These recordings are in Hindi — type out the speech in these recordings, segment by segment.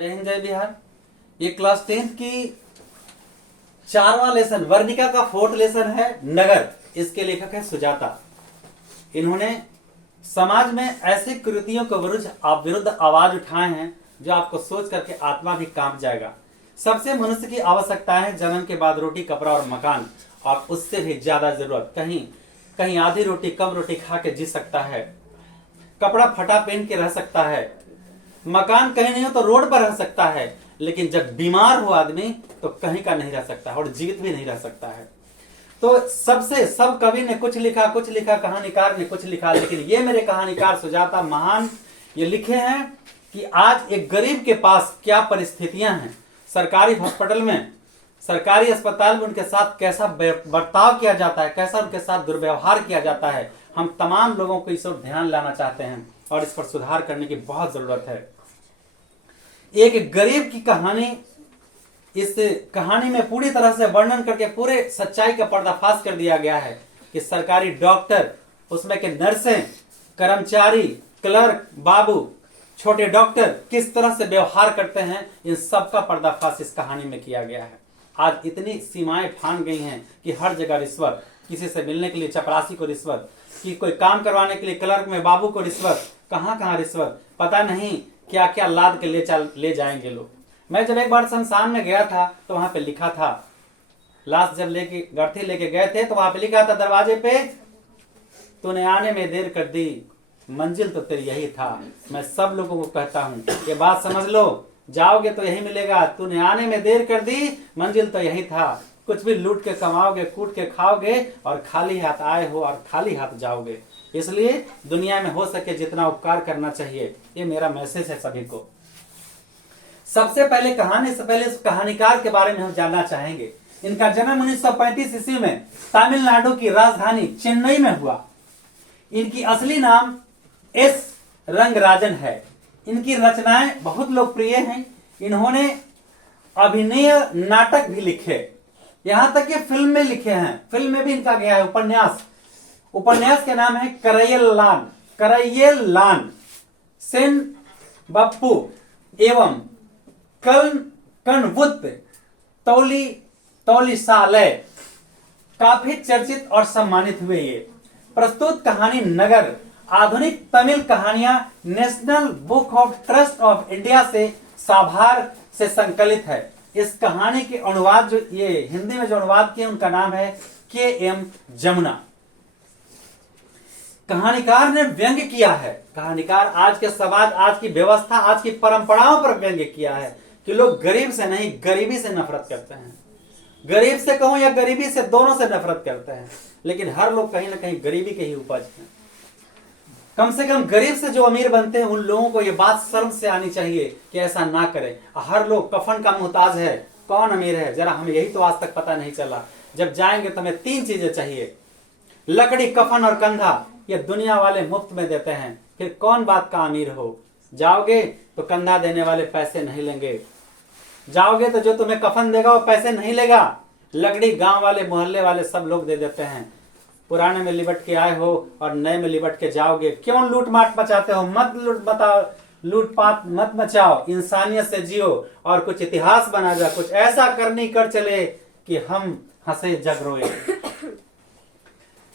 जय हिंद जय बिहार। ये क्लास 10th की 4वां लेसन वर्णिका का 4th लेसन है नगर। इसके लेखक है सुजाता। इन्होंने समाज में ऐसी कुरीतियों के विरुद्ध आवाज उठाए हैं जो आपको सोच करके आत्मा भी कांप जाएगा। सबसे मनुष्य की आवश्यकताएं हैं जन्म के बाद रोटी, कपड़ा और मकान, और उससे भी ज्यादा जरूरत। कहीं आधी रोटी, कम रोटी खा के जी सकता है, कपड़ा फटा पहन के रह सकता है, मकान कहीं नहीं हो तो रोड पर रह सकता है, लेकिन जब बीमार हो आदमी तो कहीं का नहीं रह सकता है और जीवित भी नहीं रह सकता है। तो सब कवि ने कुछ लिखा, कहानीकार ने कुछ लिखा, लेकिन ये मेरे कहानीकार सुजाता महान ये लिखे हैं कि आज एक गरीब के पास क्या परिस्थितियां हैं, सरकारी हॉस्पिटल में, सरकारी अस्पताल में उनके साथ कैसा बर्ताव किया जाता है, कैसा उनके साथ दुर्व्यवहार किया जाता है। हम तमाम लोगों को इस ओर ध्यान लाना चाहते हैं और इस पर सुधार करने की बहुत जरूरत है। एक गरीब की कहानी, इस कहानी में पूरी तरह से वर्णन करके पूरे सच्चाई का पर्दाफाश कर दिया गया है कि सरकारी डॉक्टर, उसमें के नर्सें, कर्मचारी, क्लर्क, बाबू, छोटे डॉक्टर किस तरह से व्यवहार करते हैं, इन सब का पर्दाफाश इस कहानी में किया गया है। आज इतनी सीमाएं फान गई हैं कि हर जगह रिश्वत, किसी से मिलने के लिए चपरासी को रिश्वत, कि कोई काम करवाने के लिए क्लर्क में बाबू को रिश्वत, कहां रिश्वत, पता नहीं क्या क्या लाद के ले जाएंगे लोग। मैं जब एक बार शमशान में गया था तो वहां पे लिखा था, लाश जब गर्थी लेके गए थे तो वहां पे लिखा था दरवाजे पे, तूने आने में देर कर दी, मंजिल तो तेरी यही था। मैं सब लोगों को कहता हूँ ये बात समझ लो, जाओगे तो यही मिलेगा, तूने आने में देर कर दी, मंजिल तो यही था। कुछ भी लूट के कमाओगे, कूट के खाओगे और खाली हाथ आए हो और खाली हाथ जाओगे। इसलिए दुनिया में हो सके जितना उपकार करना चाहिए, ये मेरा मैसेज है सभी को। सबसे पहले कहानी से पहले इस कहानीकार के बारे में हम जानना चाहेंगे। इनका जन्म 1935 ईस्वी में तमिलनाडु की राजधानी चेन्नई में हुआ। इनकी असली नाम एस रंगराजन है। इनकी रचनाएं बहुत लोकप्रिय हैं। इन्होंने अभिनय, नाटक भी लिखे, यहां तक कि फिल्म में लिखे हैं। फिल्म में भी इनका गया है उपन्यास के नाम है करैयलान सेन बप्पू एवं कनवुत तौलिसालय, काफी चर्चित और सम्मानित हुए। ये प्रस्तुत कहानी नगर आधुनिक तमिल कहानियां national book of trust of India से साभार से संकलित है। इस कहानी के अनुवाद जो ये हिंदी में जो अनुवाद किए उनका नाम है के.एम. जमुना। कहानीकार ने व्यंग्य किया है। कहानीकार आज के समाज, आज की व्यवस्था, आज की परंपराओं पर व्यंग्य किया है कि लोग गरीब से नहीं, गरीबी से नफरत करते हैं। गरीब से कहूं या गरीबी से, दोनों से नफरत करते हैं, लेकिन हर लोग कहीं ना कहीं गरीबी के ही उपज हैं। कम से कम गरीब से जो अमीर बनते हैं उन लोगों को ये बात शर्म से आनी चाहिए कि ऐसा ना करें। हर लोग कफन का मोहताज है, कौन अमीर है जरा हमें यही तो आज तक पता नहीं चला। जब जाएंगे तो हमें 3 चीजें चाहिए, लकड़ी, कफन और कंधा। ये दुनिया वाले मुफ्त में देते हैं, फिर कौन बात का अमीर हो। जाओगे तो कंधा देने वाले पैसे नहीं लेंगे, जाओगे तो जो तुम्हें कफन देगा वो पैसे नहीं लेगा। लकड़ी गांव वाले, मोहल्ले वाले सब लोग दे देते हैं। पुराने में लिपट के आए हो और नए में लिपट के जाओगे। क्यों लूट माट मचाते हो? लूटपाट मत मचाओ, इंसानियत से जियो और कुछ इतिहास बना जा, कुछ ऐसा करनी कर चले कि हम हंसे जग रोए।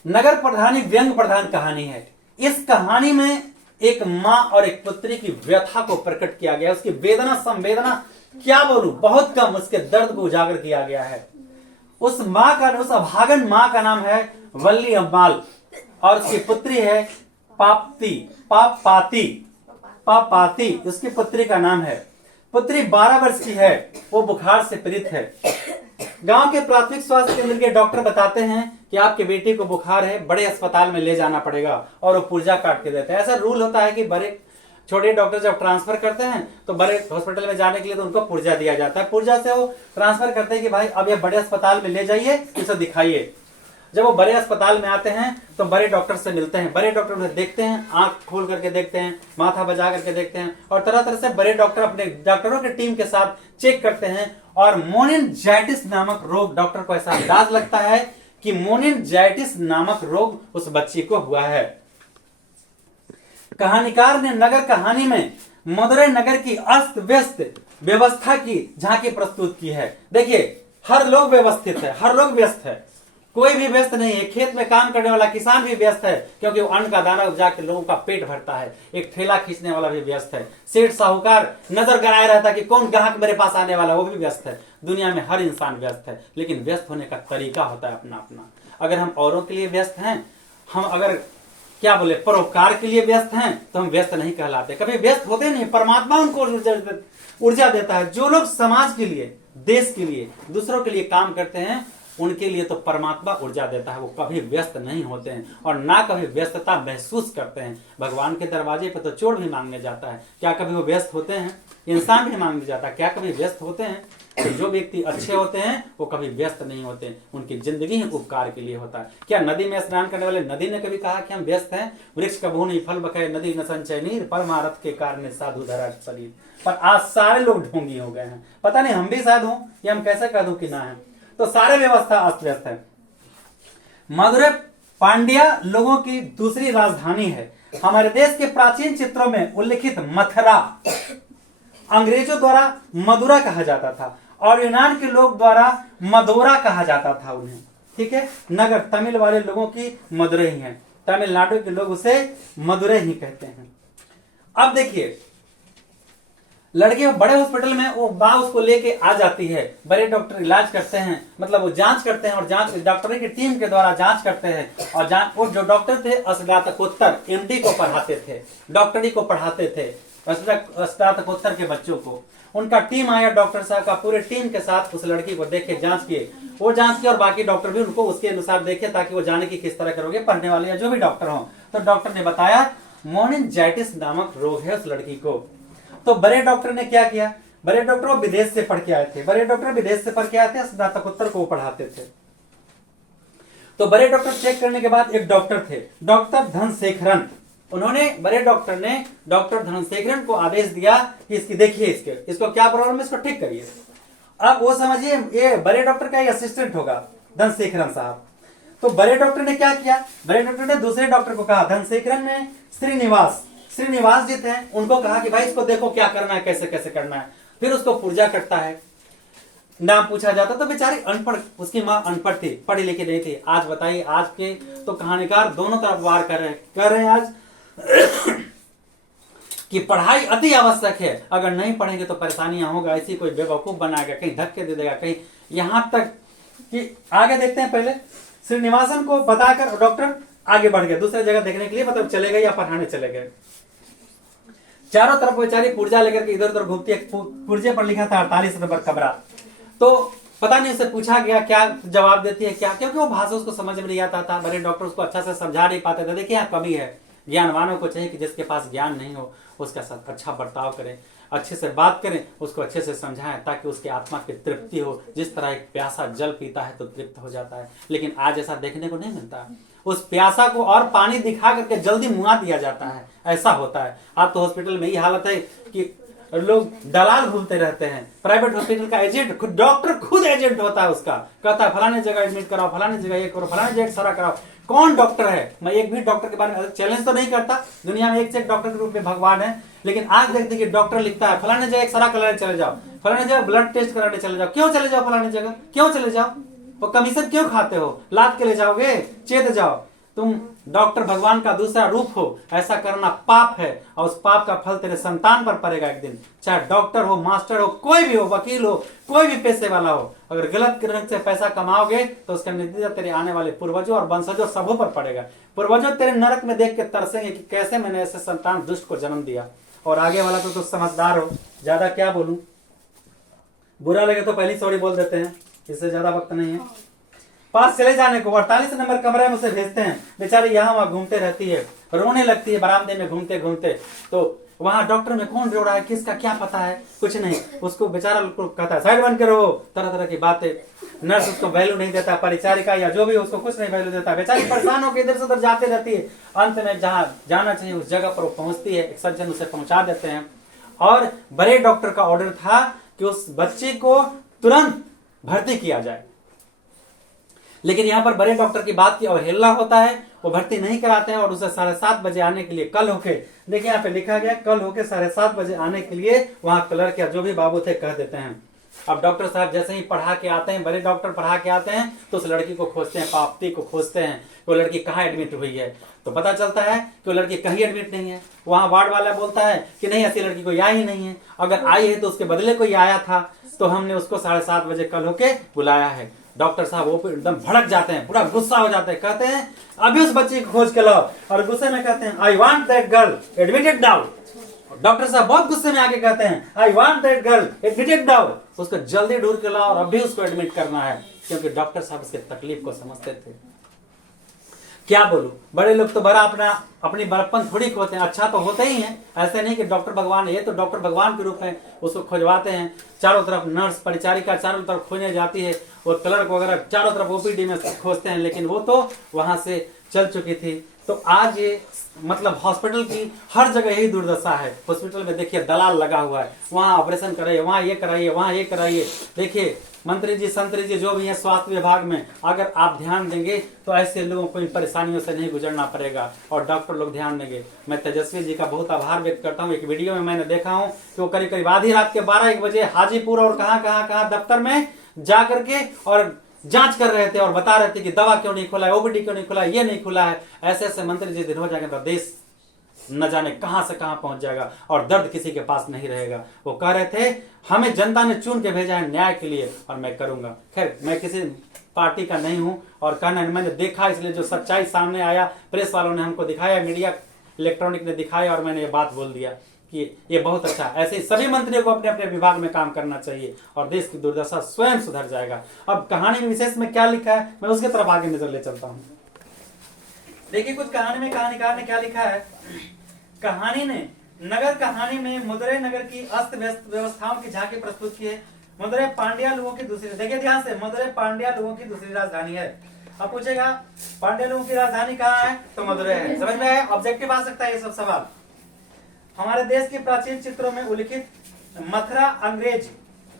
नगर प्रधानी व्यंग प्रधान कहानी है। इस कहानी में एक माँ और एक पुत्री की व्यथा को प्रकट किया गया, उसकी वेदना संवेदना क्या बोलूं, बहुत कम, उसके दर्द को उजागर किया गया है। उस अभागन माँ का नाम है वल्ली अम्माल और उसकी पुत्री है पापाती, उसकी पुत्री का नाम है। पुत्री 12 वर्ष की है, वो बुखार से पीड़ित है। गांव के प्राथमिक स्वास्थ्य केंद्र के डॉक्टर बताते हैं कि आपकी बेटी को बुखार है, बड़े अस्पताल में ले जाना पड़ेगा, और वो पुर्जा काट के देते हैं। ऐसा रूल होता है कि बड़े छोटे डॉक्टर जब ट्रांसफर करते हैं तो बड़े हॉस्पिटल में जाने के लिए तो उनको पुर्जा दिया जाता है। पुर्जा से वो ट्रांसफर करते हैं कि भाई अब ये बड़े अस्पताल में ले जाइए, इसे दिखाइए। जब वो बड़े अस्पताल में आते हैं तो बड़े डॉक्टर से मिलते हैं, बड़े डॉक्टर उन्हें देखते हैं, आंख खोल करके देखते हैं, माथा बजा करके देखते हैं, और तरह तरह से बड़े डॉक्टर अपने डॉक्टरों की टीम के साथ चेक करते हैं। और मोनिनजाइटिस नामक रोग, डॉक्टर को ऐसा अंदाज लगता है कि मोनिनजाइटिस नामक रोग उस बच्ची को हुआ है। कहानीकार ने नगर कहानी में मदुरै नगर की अस्त व्यस्त व्यवस्था की झांकी प्रस्तुत की है। देखिए, हर लोग व्यवस्थित है, हर लोग व्यस्त है, कोई भी व्यस्त नहीं है। खेत में काम करने वाला किसान भी व्यस्त है, क्योंकि वो अन्न का दाना उपजा के लोगों का पेट भरता है। एक ठेला खींचने वाला भी व्यस्त है। सेठ साहूकार नजर गड़ाए रहता है कि कौन ग्राहक मेरे पास आने वाला, वो भी व्यस्त है। दुनिया में हर इंसान व्यस्त है, लेकिन व्यस्त होने का तरीका होता है अपना अपना। अगर हम औरों के लिए व्यस्त हैं, हम अगर क्या बोले परोपकार के लिए व्यस्त हैं, तो हम व्यस्त नहीं कहलाते, कभी व्यस्त होते नहीं। परमात्मा उनको ऊर्जा देता है। जो लोग समाज के लिए, देश के लिए, दूसरों के लिए काम करते हैं, उनके लिए तो परमात्मा ऊर्जा देता है। वो कभी व्यस्त नहीं होते हैं और ना कभी व्यस्तता महसूस करते हैं। भगवान के दरवाजे पर तो चोर भी मांगने जाता है, क्या कभी वो व्यस्त होते हैं? इंसान भी मांगने जाता है, क्या कभी व्यस्त होते हैं? तो जो व्यक्ति अच्छे होते हैं वो कभी व्यस्त नहीं होते, उनकी जिंदगी ही उपकार के लिए होता है। क्या नदी में स्नान करने वाले नदी ने कभी कहा कि हम व्यस्त हैं? वृक्ष कबहू नहीं फल बखे, नदी न संचय नीर, परमारथ के कारण साधु धरा शरीर। पर आज सारे लोग ढोंगी हो गए हैं। पता नहीं हम भी शायद हों, या हम कैसे कह दूं कि ना है। तो सारे व्यवस्था अस्त व्यस्त है। मदुरै पांड्या लोगों की दूसरी राजधानी है। हमारे देश के प्राचीन चित्रों में उल्लिखित मथुरा अंग्रेजों द्वारा मदुरा कहा जाता था और यूनान के लोग द्वारा मदोरा कहा जाता था उन्हें। ठीक है, नगर तमिल वाले लोगों की मदुरै ही है, तमिलनाडु के लोग उसे मदुरै ही कहते हैं। अब देखिए, लड़के बड़े हॉस्पिटल में वो माँ उसको लेके आ जाती है, बड़े डॉक्टर इलाज करते हैं, मतलब वो जांच करते हैं और जांच डॉक्टरी की टीम के द्वारा जांच करते हैं। और वो जो डॉक्टर थे स्नातकोत्तर एमडी को पढ़ाते थे, डॉक्टरी को पढ़ाते थे, स्नातकोत्तर के बच्चों को। उनका टीम आया, डॉक्टर साहब का पूरे टीम के साथ उस लड़की को देखे, जांच किए, वो जांच किए और बाकी डॉक्टर भी उनको उसके अनुसार देखे, ताकि वो जाने की किस तरह करोगे पढ़ने वाले या जो भी डॉक्टर हो। तो डॉक्टर ने बताया मोनिंजाइटिस नामक रोग है उस लड़की को। तो बड़े डॉक्टर ने क्या किया, बड़े डॉक्टर वो विदेश से पढ़ के आए थे, बड़े डॉक्टर विदेश से पढ़ के आए थे, स्नातकोत्तर को पढ़ाते थे। तो बड़े डॉक्टर चेक करने के बाद एक डॉक्टर थे, डॉक्टर धनशेखरन, उन्होंने बड़े डॉक्टर ने डॉक्टर धनशेखरन को आदेश दिया कि इसकी देखिए, इसको क्या प्रॉब्लम है, इसको ठीक करिए। अब वो समझिए ये बड़े डॉक्टर का असिस्टेंट होगा धनशेखरन साहब। तो बड़े डॉक्टर ने क्या किया, बड़े डॉक्टर ने दूसरे डॉक्टर को कहा, धनशेखरन ने श्रीनिवास जी थे, उनको कहा कि भाई इसको देखो क्या करना है, कैसे कैसे करना है। फिर उसको पुर्जा करता है, नाम पूछा जाता। तो बेचारी अनपढ़, उसकी माँ अनपढ़ थी, पढ़ी लिखी नहीं थी। आज बताइए, आज के तो कहानीकार दोनों तरफ वार कर रहे हैं आज कि पढ़ाई अति आवश्यक है, अगर नहीं पढ़ेंगे तो परेशानियां होगा। ऐसी कोई बेवकूफ बनाएगा, कहीं धक्के दे देगा, कहीं यहां तक कि आगे देखते हैं। पहले श्रीनिवासन को बताकर डॉक्टर आगे बढ़ गए दूसरे जगह देखने के लिए, मतलब चले गए या पढ़ाने चले गए। चारों तरफ बेचारी पुर्जा लेकर के इधर उधर घूमती है। पुर्जे पर लिखा था 48 नंबर कमरा। तो पता नहीं उसे पूछा गया क्या जवाब देती है क्या, क्योंकि वो भाषा उसको समझ में नहीं आता था। बड़े डॉक्टर उसको अच्छा से समझा नहीं पाते थे। देखिए यहाँ कमी है, ज्ञानवानों को चाहिए कि जिसके पास ज्ञान नहीं हो उसका साथ अच्छा बर्ताव करें, अच्छे से बात करें, उसको अच्छे से समझाएं, ताकि उसके आत्मा की तृप्ति हो। जिस तरह एक प्यासा जल पीता है तो तृप्त हो जाता है, लेकिन आज ऐसा देखने को नहीं मिलता। उस प्यासा को और पानी दिखा करके जल्दी मुआ दिया जाता है, ऐसा होता है। अब तो हॉस्पिटल में यही हालत है कि लोग दलाल घूमते रहते हैं। प्राइवेट हॉस्पिटल का एजेंट, डॉक्टर खुद एजेंट होता है उसका, कहता है फलाने जगह एडमिट कराओ, फलाने जगह ये करो, फलाने जगह सारा कराओ। कौन डॉक्टर है? मैं एक भी डॉक्टर के बारे में चैलेंज तो नहीं करता, दुनिया में एक से एक डॉक्टर के रूप में भगवान है, लेकिन आज देखते कि डॉक्टर लिखता है फलाने जगह एक्सरा कराने चले जाओ, फलाने जगह ब्लड टेस्ट कराने चले जाओ। क्यों चले जाओ फलाने जगह, क्यों चले जाओ? वो कमीशन क्यों खाते हो? लाद के ले जाओगे, चेत जाओ। तुम डॉक्टर भगवान का दूसरा रूप हो, ऐसा करना पाप है, और उस पाप का फल तेरे संतान पर पड़ेगा एक दिन। चाहे डॉक्टर हो, मास्टर हो, कोई भी हो, वकील हो, कोई भी पैसे वाला हो, अगर गलत ढंग से पैसा कमाओगे तो उसका नतीजा तेरे आने वाले पूर्वजों और वंशजों सबों पर पड़ेगा। पूर्वजों तेरे नरक में देख के तरसेंगे कि कैसे मैंने ऐसे संतान दुष्ट को जन्म दिया। और आगे वाला तो समझदार हो, ज्यादा क्या बोलूं, बुरा लगे तो पहले सॉरी बोल देते हैं, इससे ज्यादा वक्त नहीं है। पास चले जाने को 48 नंबर कमरे में उसे भेजते हैं। बेचारी यहाँ वहां घूमते रहती है, रोने लगती है बरामदे में घूमते घूमते। तो वहां डॉक्टर में कौन रो रहा है, किसका क्या पता है, कुछ नहीं। उसको बेचारा कहता है साइड बन के रहो, तरह तरह की बातें। नर्स उसको वैल्यू नहीं देता, परिचारिका या जो भी उसको कुछ नहीं वैल्यू देता। बेचारी परेशान होकर इधर से उधर जाती रहती है। अंत में जहां जाना चाहिए उस जगह पर वो पहुंचती है, एक सज्जन उसे पहुंचा देते हैं। और बड़े डॉक्टर का ऑर्डर था कि उस बच्चे को तुरंत भर्ती किया जाए, लेकिन यहाँ पर बड़े डॉक्टर की बात की अवहेलना होता है, वो भर्ती नहीं कराते हैं और उसे 7:30 बजे आने के लिए कल होके देखिए यहाँ पे लिखा गया कल होके 7:30 बजे आने के लिए वहां क्लर्क या जो भी बाबू थे कह देते हैं। अब डॉक्टर साहब जैसे ही पढ़ा के आते हैं, बड़े डॉक्टर पढ़ा के आते हैं तो उस लड़की को खोजते हैं, पापती को खोजते हैं, वो लड़की कहाँ एडमिट हुई है। तो पता चलता है कि वो लड़की कहीं एडमिट नहीं है। वहां वार्ड वाला बोलता है कि नहीं, ऐसी लड़की कोई आई ही नहीं है, अगर आई है तो उसके बदले कोई आया था, तो हमने उसको 7:30 बजे कल होके बुलाया है। डॉक्टर साहब वो एकदम भड़क जाते हैं, पूरा गुस्सा हो जाते हैं, कहते हैं अभी उस बच्ची को खोज के लाओ, और गुस्से में कहते हैं I want that girl admitted now. Doctor साहब बहुत गुस्से में आके कहते हैं I want that girl admitted now, उसको जल्दी ढूंढ के लाओ और अभी उसको एडमिट करना है, क्योंकि डॉक्टर साहब उसके तकलीफ को समझते थे। क्या बोलूं, बड़े लोग तो बड़ा अपनी बड़प्पन थोड़ी खोते हैं, अच्छा तो होते ही हैं, ऐसे नहीं कि डॉक्टर भगवान है, ये तो डॉक्टर भगवान के रूप है, उसको खोजवाते हैं, चारों तरफ नर्स परिचारिका चारों तरफ खोजने जाती है, और क्लर्क वगैरह चारों तरफ ओपीडी में खोजते हैं, लेकिन वो तो वहां से चल चुकी थी। तो आज ये मतलब हॉस्पिटल की हर जगह यही दुर्दशा है। हॉस्पिटल में देखिए दलाल लगा हुआ है, वहां ऑपरेशन कराइए, वहां ये कराइए, वहां ये कराइए। देखिए मंत्री जी संतरी जी जो भी है स्वास्थ्य विभाग में, अगर आप ध्यान देंगे तो ऐसे लोगों को इन परेशानियों से नहीं गुजरना पड़ेगा, और डॉक्टर लोग ध्यान देंगे। मैं तेजस्वी जी का बहुत आभार व्यक्त करता हूँ। एक वीडियो में मैंने देखा हूँ कि वो करीब करीब आधी रात के 12-1 बजे हाजीपुर और कहाँ दफ्तर में जा करके और जांच कर रहे थे और बता रहे थे कि दवा क्यों नहीं खुला है, ओपीडी क्यों नहीं खुला है, ये नहीं खुला है। ऐसे ऐसे मंत्री जी दिन हो जाएंगे तो देश न जाने कहां से कहां पहुंच जाएगा और दर्द किसी के पास नहीं रहेगा। वो कह रहे थे हमें जनता ने चुन के भेजा है न्याय के लिए और मैं करूंगा। खैर मैं किसी पार्टी का नहीं हूं और कहना मैंने देखा, इसलिए जो सच्चाई सामने आया, प्रेस वालों ने हमको दिखाया, मीडिया इलेक्ट्रॉनिक ने दिखाया और मैंने ये बात बोल दिया कि ये बहुत अच्छा। ऐसे सभी मंत्रियों को अपने अपने विभाग में काम करना चाहिए और देश की दुर्दशा स्वयं सुधर जाएगा। अब कहानी में विशेष में क्या लिखा है मैं उसकी तरफ आगे नजर ले चलता हूं। देखिए कुछ कहानी में कहानीकार ने क्या लिखा है। कहानी ने नगर कहानी में मदुरै नगर की अस्त व्यस्त व्यवस्थाओं की झांकी प्रस्तुत की है। मदुरै पांड्या लोगों की दूसरी, देखिए ध्यान से, मदुरै पांड्या लोगों की दूसरी राजधानी है। अब पूछेगा पांड्या लोगों की राजधानी कहाँ है, तो मदुरै है। समझ में आया, ऑब्जेक्टिव आ सकता है ये सब सवाल। हमारे देश के प्राचीन चित्रों में उल्लिखित मथुरा अंग्रेज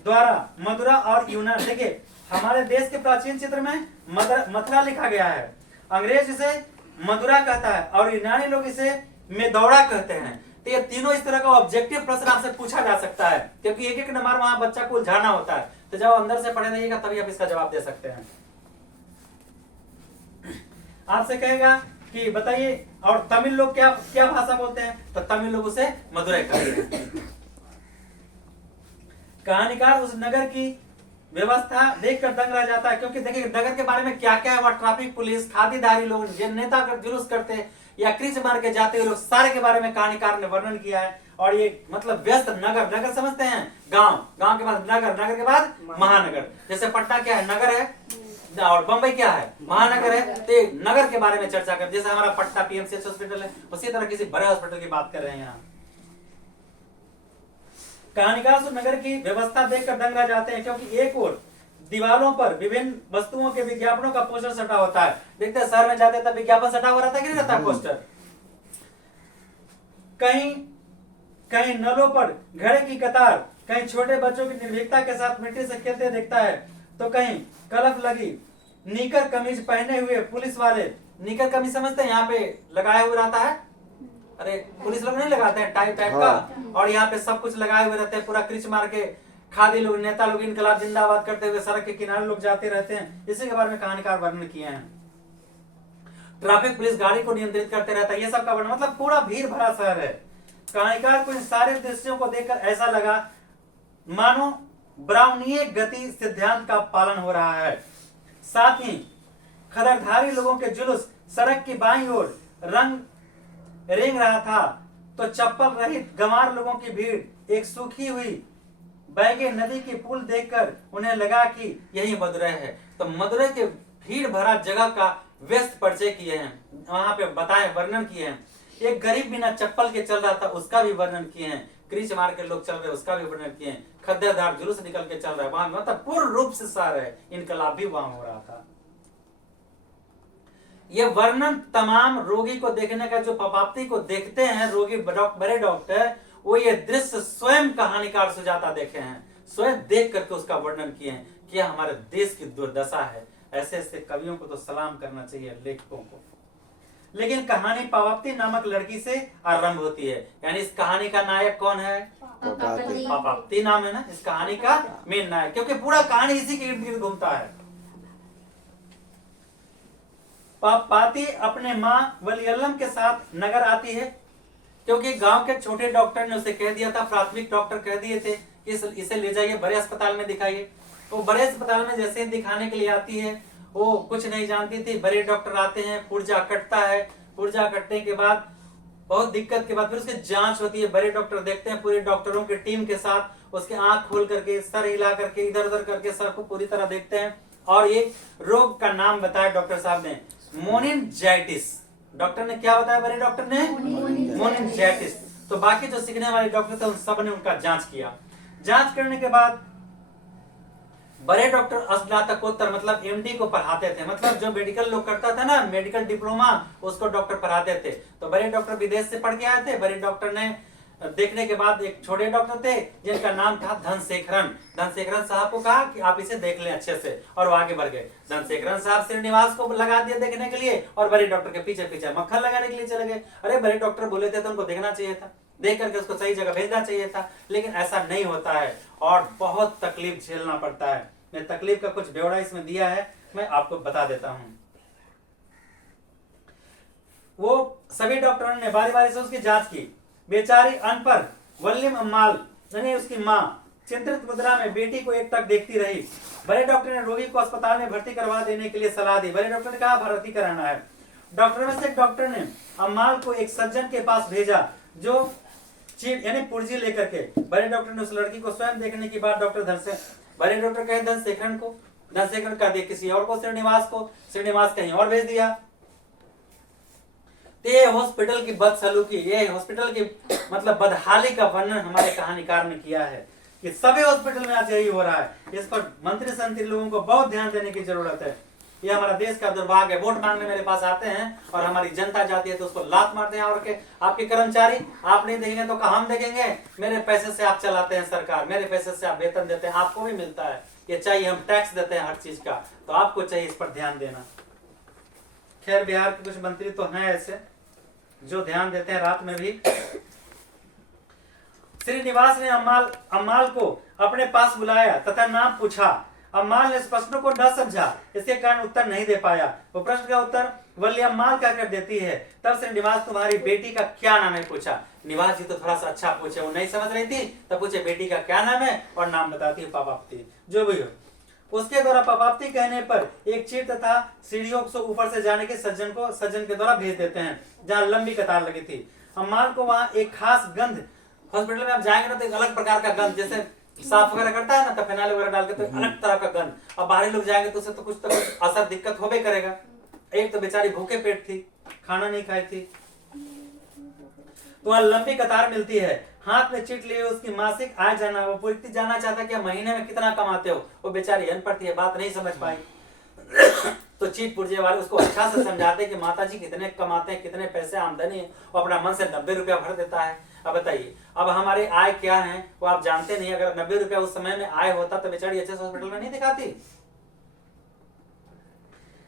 द्वारा मदुरा और यूनान, देखिए हमारे देश के प्राचीन चित्र में मथुरा लिखा गया है, अंग्रेज इसे मदुरा कहता है और यूनानी लोग इसे मेदौड़ा कहते हैं। तो ये तीनों इस तरह का ऑब्जेक्टिव प्रश्न आपसे पूछा जा सकता है, क्योंकि एक एक नंबर वहां बच्चा को उलझाना होता है। तो जब अंदर से पढ़े रहिएगा तभी आप इसका जवाब दे सकते हैं। आपसे कहेगा कि बताइए और तमिल लोग क्या क्या भाषा बोलते हैं, तो तमिल लोग उसे मदुरै कहते हैं। कहानीकार उस नगर की व्यवस्था देखकर दंग रह जाता है, क्योंकि देखिए नगर के बारे में क्या क्या है, वह ट्रैफिक पुलिस, खादीदारी लोग, नेता कर जुलूस करते या क्रीच मार के जाते हुए लोग, सारे के बारे में कहानीकार ने वर्णन किया है। और ये मतलब व्यस्त नगर, नगर समझते हैं गांव, गांव के बाद नगर, नगर के बाद महानगर। जैसे पटना क्या है, नगर है, और बंबई क्या है, महानगर है। तो नगर के बारे में चर्चा कर, जैसे हमारा पटना पीएमसीएच हॉस्पिटल है, उसी तरह किसी बड़े हॉस्पिटल की बात कर रहे हैं यहाँ। कहानीकार उस नगर की व्यवस्था देखकर दंग रह जाते हैं, क्योंकि एक ओर दीवारों पर विभिन्न वस्तुओं के विज्ञापनों का पोस्टर सटा होता है। देखते हैं शहर में जाते तब विज्ञापन सटा हुआ रहता है कि नहीं रहता पोस्टर। कहीं कहीं नलों पर घड़े की कतार, कहीं छोटे बच्चों की निर्भीकता के साथ मिट्टी से खेलते देखता है, तो कहीं कलफ लगी नीकर कमीज पहने हुए पुलिस वाले, नीकर कमीज समझते हैं यहाँ पे लगाया हुआ रहता है, अरे पुलिस लोग नहीं लगाते हैं टाइप टाइप का, और यहाँ पे सब कुछ लगाए हुए रहते हैं, पूरा क्रिच मार के खादी लोग, नेता लोग इनकलाब जिंदाबाद करते हुए सड़क के किनारे लोग जाते रहते हैं। इसी के बारे में कहानीकार वर्णन किए हैं। ट्रैफिक पुलिस गाड़ी को नियंत्रित करते रहता है, ये सब का वर्णन, मतलब पूरा भीड़ भरा शहर है। कहानीकार को इन सारे दृश्यों को देखकर ऐसा लगा मानो ब्राउनीय गति सिद्धांत का पालन हो रहा है। साथ ही खदरधारी लोगों के जुलूस सड़क की बाईं ओर रेंग रहा था, तो चप्पल रहित गंवार लोगों की भीड़ एक सूखी हुई बैगे नदी की पुल देखकर उन्हें लगा कि यही मदुरै है। तो मदुरै के भीड़ भरा जगह का व्यस्त परिचय किए हैं, वहां पे बताए वर्णन किए हैं। एक गरीब बिना चप्पल के चल रहा था, उसका भी वर्णन किए हैं। क्रीच मार के लोग चल रहे, उसका भी वर्णन किए हैं। खद्देदार जुलूस निकल के चल रहा है वहां, मतलब पूर्ण रूप से शहर है, इनकलाब भी वहां हो रहा था। ये वर्णन तमाम रोगी को देखने का, जो पपाप्ती को देखते हैं रोगी बड़े डॉक्टर, वो ये दृश्य स्वयं कहानीकार सुजाता देखे हैं, स्वयं देख करके उसका वर्णन किए हैं कि हमारे देश की दुर्दशा है। ऐसे ऐसे कवियों को तो सलाम करना चाहिए, लेखकों को। लेकिन कहानी पापाप्ती नामक लड़की से आरंभ होती है। यानी इस कहानी का नायक कौन है? पापाप्ती नाम है ना इस कहानी का मेन नायक, क्योंकि पूरा कहानी इसी के इर्द गिर्द घूमता है। पापाती अपने माँ वलियल्लम के साथ नगर आती है, क्योंकि गांव के छोटे डॉक्टर ने उसे कह दिया था, प्राथमिक डॉक्टर कह दिए थे कि इसे ले जाइए बड़े अस्पताल में दिखाइए। वो बड़े अस्पताल में जैसे ही दिखाने के लिए आती है, वो कुछ नहीं जानती थी। बड़े डॉक्टर आते हैं, पुर्जा कटता है, पुर्जा कटने के बाद बहुत दिक्कत के बाद फिर उसकी जांच होती है। बड़े डॉक्टर देखते हैं पूरे डॉक्टरों की टीम के साथ, उसके आंख खोल करके, सर हिला करके, इधर उधर करके सर को पूरी तरह देखते हैं, और ये रोग का नाम बताया डॉक्टर साहब ने, मोनिनजाइटिस। डॉक्टर ने क्या बताया? बड़े डॉक्टर ने मोनिनजाइटिस। तो बाकी जो सीखने वाले डॉक्टर थे उन सब ने उनका जांच किया। जांच करने के बाद बड़े डॉक्टर स्नातकोत्तर मतलब एमडी को पढ़ाते थे, मतलब जो मेडिकल लोग करता था ना, मेडिकल डिप्लोमा, उसको डॉक्टर पढ़ाते थे। तो बड़े डॉक्टर विदेश से पढ़ के आए थे। बड़े डॉक्टर ने देखने के बाद एक छोटे डॉक्टर थे जिनका नाम था धनशेखरन। धनशेखरन साहब को कहा कि आप इसे देख लें अच्छे से, और वो आगे बढ़ गए। धनशेखरन साहब श्रीनिवास को लगा दिया देखने के लिए, और बड़े डॉक्टर के पीछे पीछे मक्खन लगाने के लिए चले गए। अरे बड़े डॉक्टर बोले थे तो उनको देखना चाहिए था, देख करके उसको सही जगह भेजना चाहिए था, लेकिन ऐसा नहीं होता है और बहुत तकलीफ झेलना पड़ता है। मैं तकलीफ का कुछ ब्यौरा इसमें दिया है, मैं आपको बता देता हूं। वो सभी डॉक्टरों ने बारी बारी से उसकी जांच की। बेचारी अनपढ़ वल्लीम अम्माल यानी उसकी माँ चिंतित मुद्रा में बेटी को एक तक देखती रही। बड़े डॉक्टर ने रोगी को अस्पताल में भर्ती करवा देने के लिए सलाह दी। बड़े डॉक्टर ने कहा भर्ती कराना है। डॉक्टर में से एक डॉक्टर ने अम्माल को एक सज्जन के पास भेजा जो चीट यानी पुर्जी लेकर के। बड़े डॉक्टर ने उस लड़की को स्वयं देखने के बाद बड़े डॉक्टर कहे धनशेखरन को, धनशेखरन कर दिया किसी और को, श्रीनिवास को, श्रीनिवास कहीं और भेज दिया। ये हॉस्पिटल की बदसलूकी, ये हॉस्पिटल की मतलब बदहाली का वर्णन हमारे कहानीकार ने किया है कि सभी हॉस्पिटल में आज यही हो रहा है। इस पर मंत्री संत्री लोगों को बहुत ध्यान देने की जरूरत है। ये हमारा देश का दुर्भाग्य है। वोट मांगने मेरे पास आते हैं और हमारी जनता जाती है तो उसको लात मारते हैं, और के आपके कर्मचारी आप नहीं देखेंगे तो हम देखेंगे। मेरे पैसे से आप चलाते हैं सरकार, मेरे पैसे से आप वेतन देते हैं, आपको भी मिलता है, ये चाहिए, हम टैक्स देते हैं हर चीज का, तो आपको चाहिए इस पर ध्यान देना। खैर बिहार के कुछ मंत्री तो हैं ऐसे जो ध्यान देते हैं रात में भी। श्रीनिवास ने अम्माल को अपने पास बुलाया तथा नाम पूछा। अम्माल ने इस प्रश्न को न समझा, इसके कारण उत्तर नहीं दे पाया। वो प्रश्न का उत्तर वल्ली अम्माल कहकर देती है। तब श्रीनिवास तुम्हारी बेटी का क्या नाम है पूछा। निवास जी तो थोड़ा सा अच्छा पूछे, वो नहीं समझ रही थी, तब पूछे बेटी का क्या नाम है, और नाम बताती है पापाप्ती। जो भी हो, उसके द्वारा पापाप्ती कहने पर एक चिट तथा सीढ़ियों से ऊपर से जाने के सज्जन के द्वारा भेज देते हैं जहां लंबी कतार लगी थी। अम्माल को वहां एक खास गंध, हॉस्पिटल में आप जाएंगे ना तो एक अलग प्रकार का गंध, जैसे साफ वगैरह करता है ना तो फिनाइल वगैरह डाल के, तो अलग तरह का गंध। अब बाहरी लोग जाएंगे तो उसे तो कुछ असर दिक्कत होबे करेगा। एक तो बेचारी भूखे पेट थी, खाना नहीं खाई थी, तो वहां लंबी कतार मिलती है। हाथ में चिट लिए उसकी मासिक आय जाना, वो व्यक्ति जानना चाहता कि महीने में कितना कमाते हो। वो बेचारी अनपढ़ थी, बात नहीं समझ पाई। तो चीट पुर्जे वाले उसको अच्छा से समझाते कि माता जी कितने कमाते हैं, कितने पैसे आमदनी है। वो अपना मन से 90 रुपया भर देता है। अब बताइए, अब हमारे आय क्या है वो आप जानते नहीं। अगर 90 रुपया उस समय में आय होता तो बेचारी अच्छे हॉस्पिटल में नहीं दिखाती।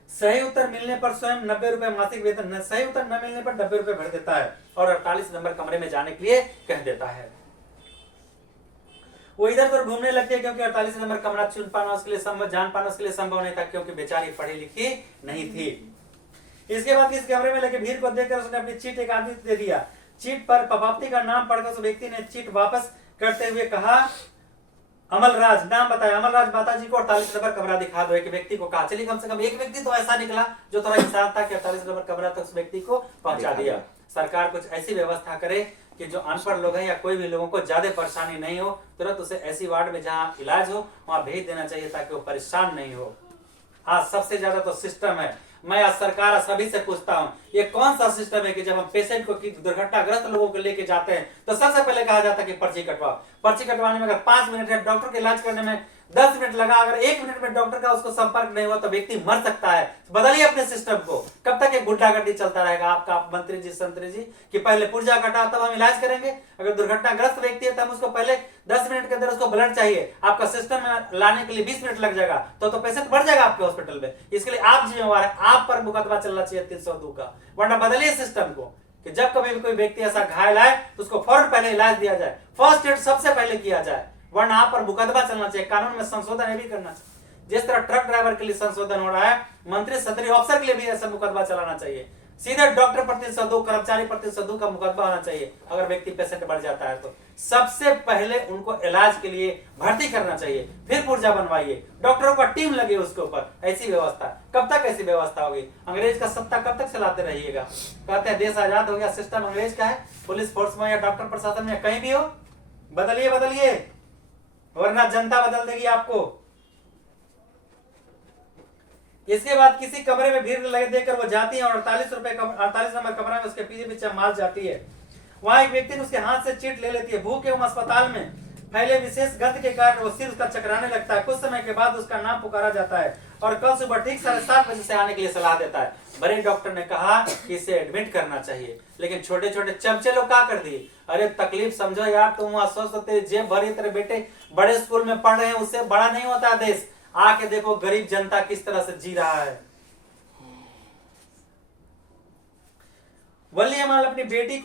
सही उत्तर मिलने पर स्वयं 90 रुपए मासिक वेतन, सही उत्तर न मिलने पर 90 रुपए भर देता है और 48 नंबर कमरे में जाने के लिए कह देता है। वो इधर उधर घूमने लगती है क्योंकि 48 नंबर कमरा चुन पाना उसके लिए संभव, जान पाना उसके लिए संभव नहीं था, क्योंकि बेचारी पढ़ी लिखी नहीं थी। इसके बाद इस कमरे में लगे भीड़ को देखकर उसने अपनी चीट एक आदमी दे दिया। चीट पर पापाप्ती का नाम पढ़कर उस व्यक्ति ने चीट वापस करते हुए कहा, अमलराज, नाम बताया, अमलराज माता जी को 48 नंबर कमरा दिखा दो। एक व्यक्ति को कहा, चलिए कम से कम एक व्यक्ति तो ऐसा निकला जो थोड़ा इंसान था कि 48 नंबर कमरा तक उस व्यक्ति को पहुंचा दिया। सरकार कुछ ऐसी व्यवस्था करे कि जो अनपढ़ लोग हैं या कोई भी लोगों को ज्यादा परेशानी नहीं हो, तुरंत उसे ऐसी वार्ड में जहां इलाज हो वहां भेज देना चाहिए ताकि वो परेशान नहीं हो। आज सबसे ज्यादा तो सिस्टम है। मैं आज सरकार सभी से पूछता हूं, ये कौन सा सिस्टम है कि जब हम पेशेंट को दुर्घटनाग्रस्त लोगों को लेके जाते हैं तो सबसे पहले कहा जाता है कि पर्ची कटवाओ। पर्ची कटवाने में अगर 5 मिनट है, डॉक्टर के इलाज करने में 10 मिनट लगा, अगर 1 मिनट में डॉक्टर का उसको संपर्क नहीं हुआ तो व्यक्ति मर सकता है। बदलिए अपने सिस्टम को। कब तक एक गुंडागर्दी चलता रहेगा आपका मंत्री जी संतरी जी कि पहले पुर्जा कटा तब हम इलाज करेंगे? अगर दुर्घटनाग्रस्त व्यक्ति है तो हम उसको पहले 10 मिनट के अंदर उसको ब्लड चाहिए, आपका सिस्टम में लाने के लिए 20 मिनट लग जाएगा, तो पेशेंट बढ़ जाएगा आपके हॉस्पिटल में। इसके लिए आप जिम्मेवार है, आप पर मुकदमा चलना चाहिए 302 का। वरना बदलिए सिस्टम को कि जब कभी भी कोई व्यक्ति ऐसा घायल है तो उसको फौरन पहले इलाज दिया जाए, फर्स्ट एड सबसे पहले किया जाए, वरना आप पर मुकदमा चलना चाहिए। कानून में संशोधन भी करना चाहिए। जिस तरह ट्रक ड्राइवर के लिए संशोधन हो रहा है, मंत्री सदरी अफसर के लिए भी ऐसा मुकदमा चलाना चाहिए। सीधे डॉक्टर प्रति 302, कर्मचारी प्रति 302 का मुकदमा होना चाहिए अगर व्यक्ति पेशेंट बढ़ जाता है तो। सबसे पहले उनको इलाज के लिए भर्ती करना चाहिए, फिर पुर्जा बनवाइए, डॉक्टरों का टीम लगे उसके ऊपर। ऐसी व्यवस्था कब तक ऐसी व्यवस्था होगी? अंग्रेज का सत्ता कब तक चलाते रहिएगा? कहते हैं देश आजाद हो गया, सिस्टम अंग्रेज का है, पुलिस फोर्स में या डॉक्टर प्रशासन में कहीं भी हो। बदलिए बदलिए, वरना जनता बदल देगी आपको। इसके बाद किसी कमरे में भीड़ लगे देखकर वो जाती है और 48 नंबर कमरा में उसके पीछे पीछे माल जाती है। वहां एक व्यक्ति ने उसके हाथ से चीट ले लेती है। भूख एवं अस्पताल में फैले विशेष गंध के कारण वो सिर उसका चकराने लगता है। कुछ समय के बाद उसका नाम पुकारा जाता है और कल सुबह ठीक 7:30 बजे से आने के लिए सलाह देता है। बड़े डॉक्टर ने कहा कि इसे एडमिट करना चाहिए, लेकिन छोटे छोटे चमचे लोग क्या कर दिए, अरे तकलीफ समझो यार, तुम वहां सोच तेरे जेब भरी, तेरे बेटे बड़े स्कूल में पढ़ रहे हैं, उससे बड़ा नहीं होता देश। आके देखो गरीब जनता किस तरह से जी रहा है। वल्लीमाल अपनी बेटी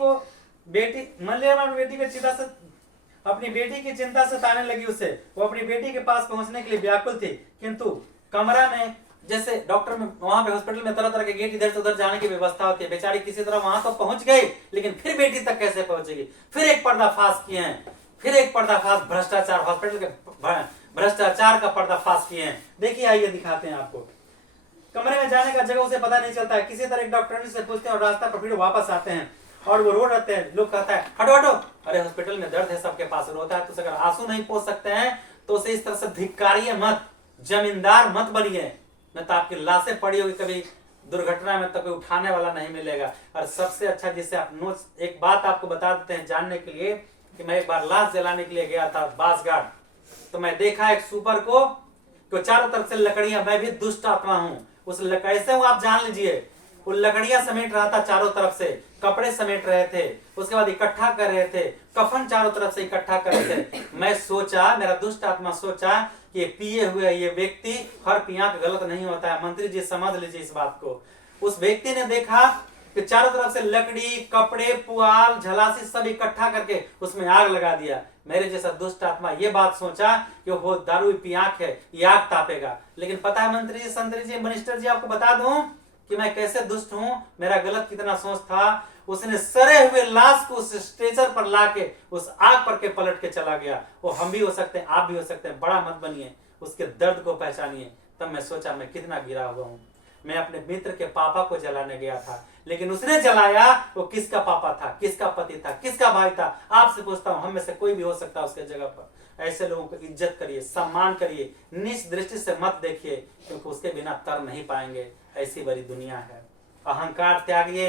की चिंता से ताने लगी उसे। वो अपनी बेटी के पास पहुंचने के लिए व्याकुल थी, किंतु कमरा में जैसे डॉक्टर में वहां पे हॉस्पिटल में तरह तरह के गेट इधर से उधर जाने की व्यवस्था होती है। बेचारी किसी तरह वहां तो पहुंच गई, लेकिन फिर बेटी तक कैसे पहुंचेगी? फिर एक पर्दाफाश किए हैं, भ्रष्टाचार, हॉस्पिटल के भ्रष्टाचार का पर्दाफाश किए हैं। देखिए आइए दिखाते हैं आपको। कमरे में जाने का जगह उसे पता नहीं चलता है। किसी तरह एक डॉक्टर से पूछते हैं और रास्ता पर फिर वापस आते हैं और वो रो रहते हैं। लोग कहता है हटो हटो, अरे हॉस्पिटल में दर्द है, सबके पास रोता है, तो अगर आंसू नहीं पहुंच सकते हैं तो उसे इस तरह से धिक्कारिए मत, जमींदार मत बनिए, न तो आपकी लाशें पड़ी होगी कभी दुर्घटना में तो कोई उठाने वाला नहीं मिलेगा। और सबसे अच्छा जिससे आप नोट्स, एक बात आपको बता देते हैं जानने के लिए कि मैं एक बार लाश जलाने के लिए गया था बांसगाड़, तो मैं देखा एक सुपर को चारों तरफ से लकड़ियां, मैं भी दुष्ट आत्मा हूं, उस लकड़ी से वो आप जान लीजिए, वो लकड़ियां समेट रहा था चारों तरफ से, कपड़े समेट रहे थे, उसके बाद इकट्ठा कर रहे थे, कफन चारों तरफ से इकट्ठा कर रहे थे। मैं सोचा, मेरा दुष्ट आत्मा सोचा कि ये पिए हुए ये व्यक्ति, हर पियांक गलत नहीं होता है, मंत्री जी समझ लीजिए इस बात को। उस व्यक्ति ने देखा कि चारों तरफ से लकड़ी, कपड़े, पुआल, झलासी सब इकट्ठा करके उसमें आग लगा दिया। मेरे जैसा दुष्ट आत्मा ये बात सोचा कि वो दारू पियांक है, ये आग तापेगा। लेकिन पता है मंत्री जी, संतरी जी, मिनिस्टर जी, आपको बता दूं कि मैं कैसे दुष्ट हूं, मेरा गलत कितना सोच था। उसने सड़े हुए लाश को उस स्ट्रेचर पर लाके उस आग पर के पलट के चला गया। वो हम भी हो सकते हैं, आप भी हो सकते हैं। बड़ा मत बनिए, उसके दर्द को पहचानिए। तब मैं सोचा मैं कितना गिरा हुआ हूं। मैं अपने मित्र के पापा को जलाने गया था, लेकिन उसने जलाया वो किसका पापा था, किसका पति था, किसका भाई था? आपसे पूछता हूं, हम में से कोई भी हो सकता है उसके जगह पर। ऐसे लोगों को इज्जत करिए, सम्मान करिए, नीच दृष्टि से मत देखिए, क्योंकि उसके बिना तर नहीं पाएंगे। ऐसी बड़ी दुनिया है। अहंकार त्यागिए।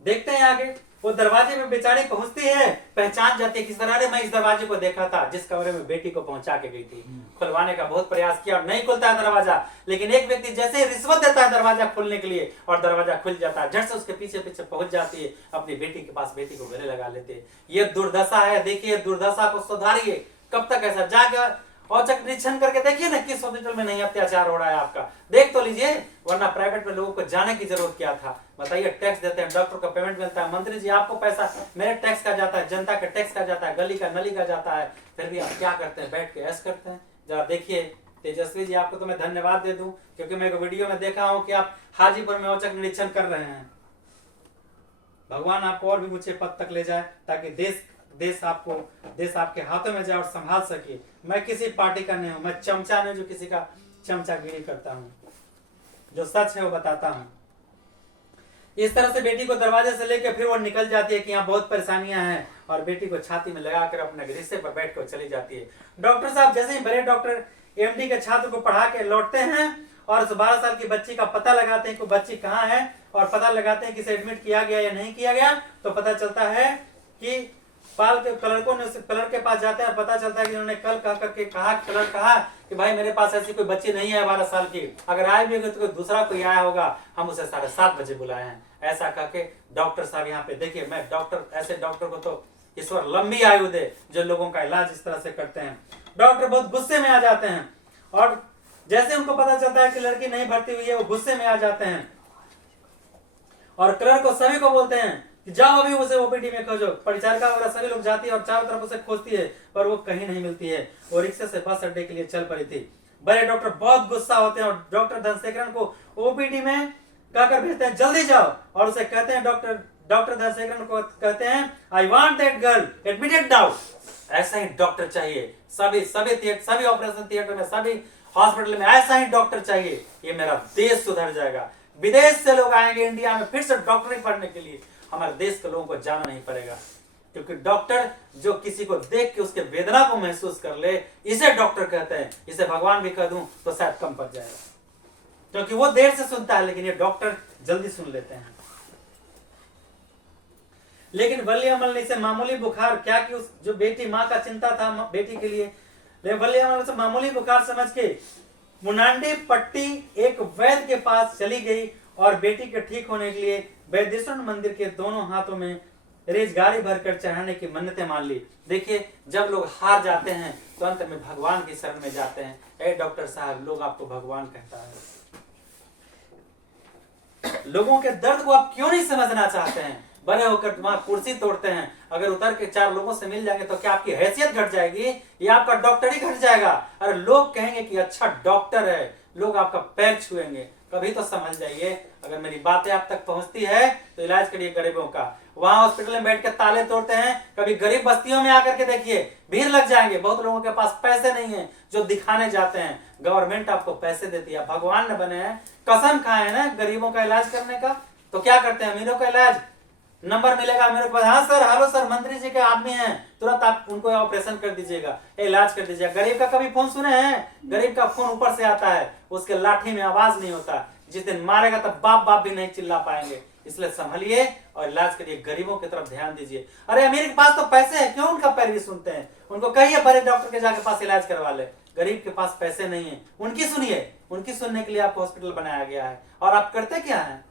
देखते हैं आगे। वो दरवाजे में बेचारी पहुंचती है, पहचान जाती है किस तरह। अरे मैं इस दरवाजे को देखा था जिस कमरे में बेटी को पहुंचा के गई थी। खुलवाने का बहुत प्रयास किया और नहीं खुलता है दरवाजा, लेकिन एक व्यक्ति जैसे ही रिश्वत देता है दरवाजा खोलने के लिए और दरवाजा खुल जाता है, झट से उसके पीछे पीछे पहुंच जाती है, अपनी बेटी के पास बेटी को गले लगा लेते हैं। ये दुर्दशा है। देखिए दुर्दशा को सुधारिए। कब तक ऐसा? जाकर औचक निरीक्षण करके देखिए ना किस हॉस्पिटल में नहीं अत्याचार हो रहा है आपका, देख तो लीजिए। वरना प्राइवेट में लोगों को जाने की जरूरत क्या था? बताइए, टैक्स देते हैं, डॉक्टर का पेमेंट मिलता है। मंत्री जी आपको पैसा, मेरे टैक्स का जाता है, जनता के टैक्स का जाता है, गली का नली का जाता है, फिर भी आप क्या करते हैं? बैठ के ऐश करते हैं। जरा देखिए तेजस्वी जी, आपको तो मैं धन्यवाद दे दूं, क्योंकि मैं वीडियो में देखा हूं कि आप हाजीपुर में औचक निरीक्षण कर रहे हैं। भगवान आपको और भी ऊंचे पद तक ले जाए, ताकि देश आपके हाथों में जाए और संभाल सके। मैं किसी पार्टी का नहीं हूं, मैं चमचा नहीं जो किसी का चमचागिरी करता हूं, जो सच है वो बताता हूं। इस तरह से बेटी को दरवाजे से लेकर फिर वो निकल जाती है कि यहाँ बहुत परेशानियां हैं, और बेटी को छाती में लगाकर अपने रिश्ते पर बैठ कर चली जाती है। डॉक्टर साहब जैसे ही बड़े डॉक्टर एमडी के छात्र को पढ़ा के लौटते हैं और उस 12 साल की बच्ची का पता लगाते हैं कि बच्ची कहाँ है, और पता लगाते हैं कि इसे एडमिट किया गया या नहीं किया गया, तो पता चलता है कि पाल के लड़कों ने उस कलर के पास जाते हैं और पता चलता है कि उन्होंने कल कह करके कहा, कलर कहा कि भाई मेरे पास ऐसी कोई बच्ची नहीं है 12 साल की, अगर आए भी होगी तो कोई दूसरा कोई आया होगा, हम उसे 7:30 बजे बुलाए हैं। ऐसा कह के डॉक्टर साहब यहाँ पे देखिए, मैं डॉक्टर, ऐसे डॉक्टर को तो ईश्वर लंबी आयु दे जो लोगों का इलाज इस तरह से करते हैं। डॉक्टर बहुत गुस्से में आ जाते हैं और जैसे उनको पता चलता है कि लड़की नहीं भर्ती हुई है, वो गुस्से में आ जाते हैं और क्लर्क को सभी को बोलते हैं कि जाओ अभी उसे ओपीडी में खोजो। परिचारिका वगैरह सभी लोग जाती है और चारों तरफ उसे खोजती है, पर वो कहीं नहीं मिलती है। वो रिक्शे से बस अड्डे के लिए चल पड़ी थी। बड़े डॉक्टर बहुत गुस्सा होते हैं और डॉक्टर धनशेखरन को ओपीडी में कहकर भेजते हैं, जल्दी जाओ, और उसे कहते हैं, डॉक्टर धनशेखरन को कहते हैं, I want that girl admitted now. ऐसा ही डॉक्टर चाहिए, सभी ऑपरेशन थिएटर में, सभी हॉस्पिटल में ऐसा ही डॉक्टर चाहिए। ये मेरा देश सुधर जाएगा, विदेश से लोग आएंगे इंडिया में फिर से डॉक्टरी पढ़ने के लिए, हमारे देश के लोगों को जाना नहीं पड़ेगा। क्योंकि डॉक्टर जो किसी को देख के उसके वेदना को महसूस कर ले, इसे डॉक्टर कहते हैं। इसे भगवान भी कह दूं तो शायद कम पड़ जाएगा, क्योंकि वो देर से सुनता है, लेकिन ये डॉक्टर जल्दी सुन लेते हैं। लेकिन वल्ली अमल ने इसे मामूली बुखार, क्या कि उस जो बेटी, माँ का चिंता था बेटी के लिए, लेकिन वल्ली अमल से मामूली बुखार समझ के मुनांडी पट्टी एक वैद्य के पास चली गई और बेटी के ठीक होने के लिए वैद्येश्वर मंदिर के दोनों हाथों में रेजगारी भरकर चढ़ाने की मन्नतें मान ली। देखिए, जब लोग हार जाते हैं तो अंत में भगवान की शरण में जाते हैं। ए डॉक्टर साहब, लोग आपको भगवान कहता है। लोगों के दर्द को आप क्यों नहीं समझना चाहते हैं? बड़े होकर वहां कुर्सी तोड़ते हैं, अगर उतर के 4 लोगों से मिल जाएंगे तो क्या आपकी हैसियत घट जाएगी या आपका डॉक्टर ही घट जाएगा? अरे लोग कहेंगे कि अच्छा डॉक्टर है, लोग आपका पैर छुएंगे। कभी तो समझ जाइए, अगर मेरी बातें आप तक पहुंचती है तो इलाज करिए गरीबों का। वहां हॉस्पिटल में बैठ के ताले तोड़ते हैं, कभी गरीब बस्तियों में आकर के देखिए, भीड़ लग जाएंगे। बहुत लोगों के पास पैसे नहीं है जो दिखाने जाते हैं, गवर्नमेंट आपको पैसे देती है, भगवान ने बने हैं, कसम खाए ना गरीबों का इलाज करने का, तो क्या करते हैं? अमीरों का इलाज, नंबर मिलेगा मेरे पास, हाँ सर, हेलो सर, मंत्री जी के आदमी हैं, तुरंत आप उनको ऑपरेशन कर दीजिएगा, इलाज कर दीजिएगा। गरीब का कभी फोन सुने हैं? गरीब का फोन ऊपर से आता है, उसके लाठी में आवाज नहीं होता। जिस दिन मारेगा तब बाप बाप भी नहीं चिल्ला पाएंगे। इसलिए संभलिए और इलाज करिए, गरीबों की तरफ ध्यान दीजिए। अरे अमीर के पास तो पैसे हैं, क्यों उनका पैरवी सुनते हैं? उनको कहिए बड़े डॉक्टर के जाके पास इलाज करवा ले। गरीब के पास पैसे नहीं है, उनकी सुनिए, उनकी सुनने के लिए आपको हॉस्पिटल बनाया गया है। और आप करते क्या है?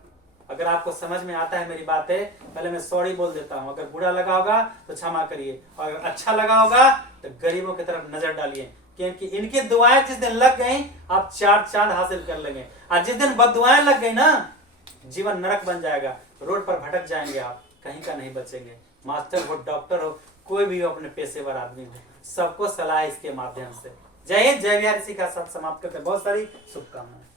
अगर आपको समझ में आता है मेरी बातें, पहले मैं सॉरी बोल देता हूं। अगर बुरा लगा होगा तो क्षमा करिए, और अगर अच्छा लगा होगा तो गरीबों की तरफ नजर डालिए, क्योंकि इनकी दुआएं जिस दिन लग गई, आप 4 चांद हासिल कर लेंगे। और जिस दिन बददुआएं लग गई ना, जीवन नरक बन जाएगा, रोड पर भटक जाएंगे, आप कहीं का नहीं बचेंगे। मास्टर हो, डॉक्टर हो, कोई भी हो, अपने पेशेवर आदमी हो, सबको सलाह इसके माध्यम से। जय हिंद, जय बिहार। इसी का साथ समाप्त करते हैं। बहुत सारी शुभकामनाएं।